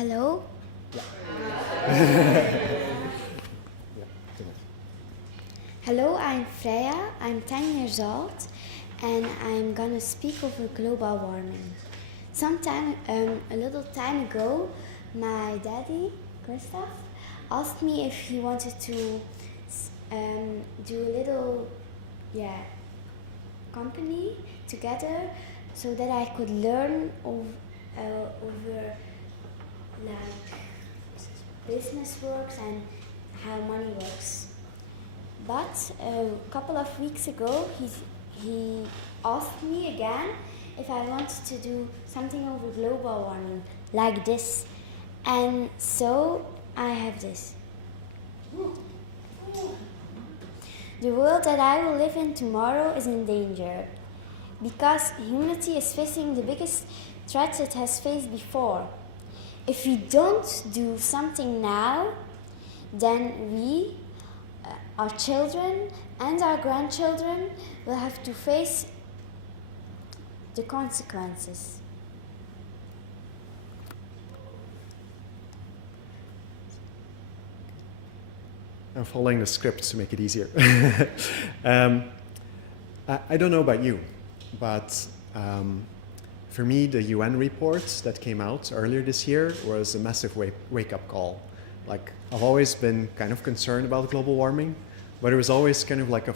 Hello. Hello, I'm Freya. I'm 10 years old and I'm gonna speak over global warming. A little time ago, my daddy, Christoph, asked me if he wanted to do a little company together so that I could learn over like business works and how money works. But a couple of weeks ago, he asked me again if I wanted to do something over global warming, like this. And so I have this. The world that I will live in tomorrow is in danger, because humanity is facing the biggest threats it has faced before. If we don't do something now, then we, our children and our grandchildren will have to face the consequences. I'm following the script to make it easier. I don't know about you, but for me, the UN reports that came out earlier this year was a massive wake-up call. Like, I've always been kind of concerned about global warming, but it was always kind of like a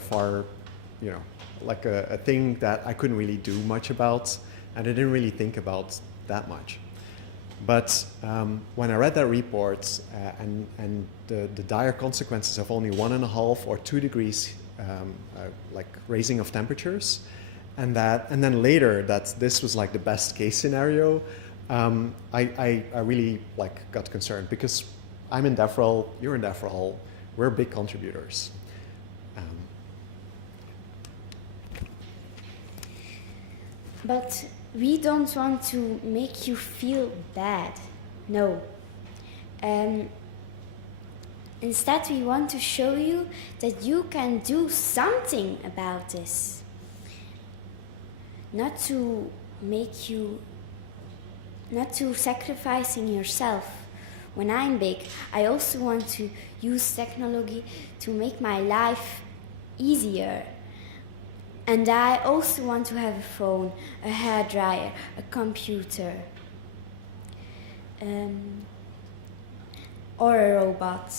a thing that I couldn't really do much about, and I didn't really think about that much. But when I read that report and the dire consequences of only 1.5 or 2 degrees like raising of temperatures, and then later that this was like the best case scenario, I really got concerned, because I'm in DevRel, you're in DevRel, we're big contributors. But we don't want to make you feel bad, no. Instead, we want to show you that you can do something about this. Not to sacrificing yourself. When I'm big, I also want to use technology to make my life easier. And I also want to have a phone, a hairdryer, a computer, or a robot.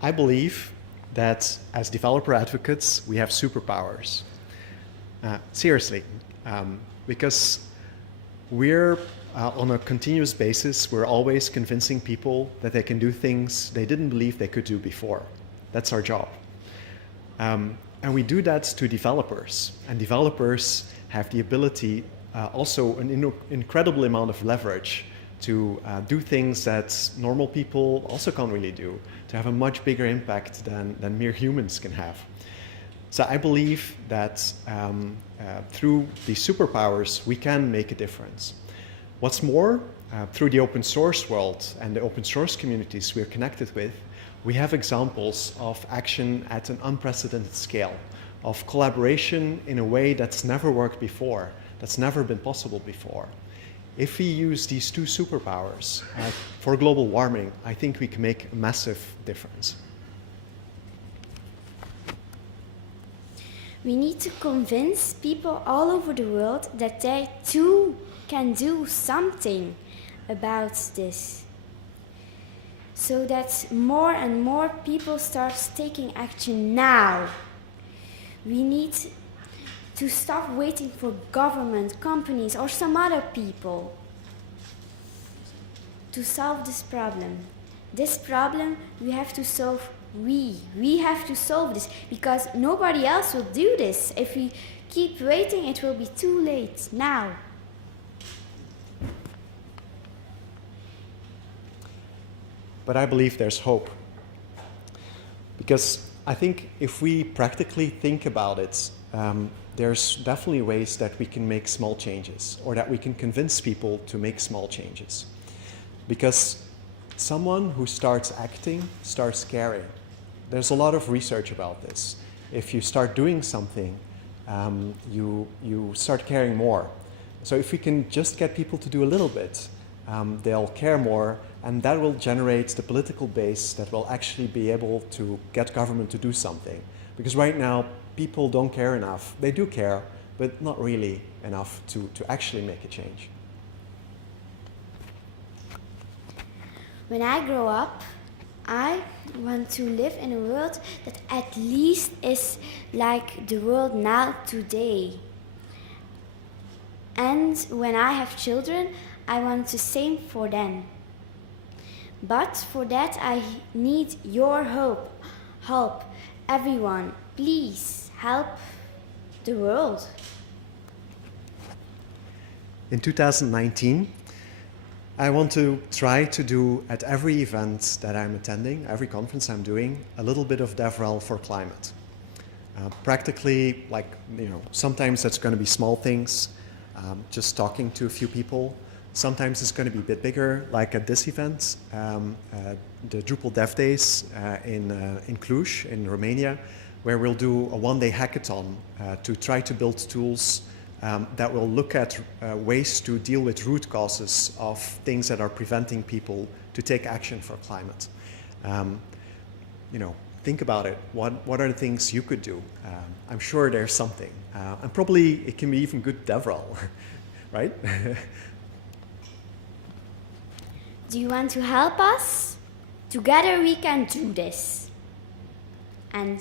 I believe that as developer advocates, we have superpowers. Seriously, because we're on a continuous basis, we're always convincing people that they can do things they didn't believe they could do before. That's our job. And we do that to developers. And developers have the ability, also an incredible amount of leverage to do things that normal people also can't really do, to have a much bigger impact than mere humans can have. So I believe that through these superpowers, we can make a difference. What's more, through the open source world and the open source communities we're connected with, we have examples of action at an unprecedented scale, of collaboration in a way that's never worked before, that's never been possible before. If we use these two superpowers for global warming, I think we can make a massive difference. We need to convince people all over the world that they too can do something about this, so that more and more people start taking action now. We need to stop waiting for government, companies, or some other people to solve this problem. This problem we have to solve. We have to solve this, because nobody else will do this. If we keep waiting, it will be too late now. But I believe there's hope. Because I think if we practically think about it, there's definitely ways that we can make small changes, or that we can convince people to make small changes. Because someone who starts acting starts caring. There's a lot of research about this. If you start doing something, you start caring more. So if we can just get people to do a little bit, they'll care more, and that will generate the political base that will actually be able to get government to do something. Because right now, people don't care enough. They do care, but not really enough to actually make a change. When I grow up, I want to live in a world that at least is like the world now today. And when I have children, I want the same for them. But for that I need your help. Everyone, please help the world. In 2019, I want to try to do at every event that I'm attending, every conference I'm doing, a little bit of DevRel for climate. Practically, like, sometimes that's going to be small things, just talking to a few people. Sometimes it's going to be a bit bigger, like at this event, the Drupal Dev Days in Cluj, in Romania, where we'll do a one-day hackathon to try to build tools that will look at ways to deal with root causes of things that are preventing people to take action for climate. Think about it. What are the things you could do? I'm sure there's something. And probably it can be even good DevRel, right? Do you want to help us? Together we can do this. And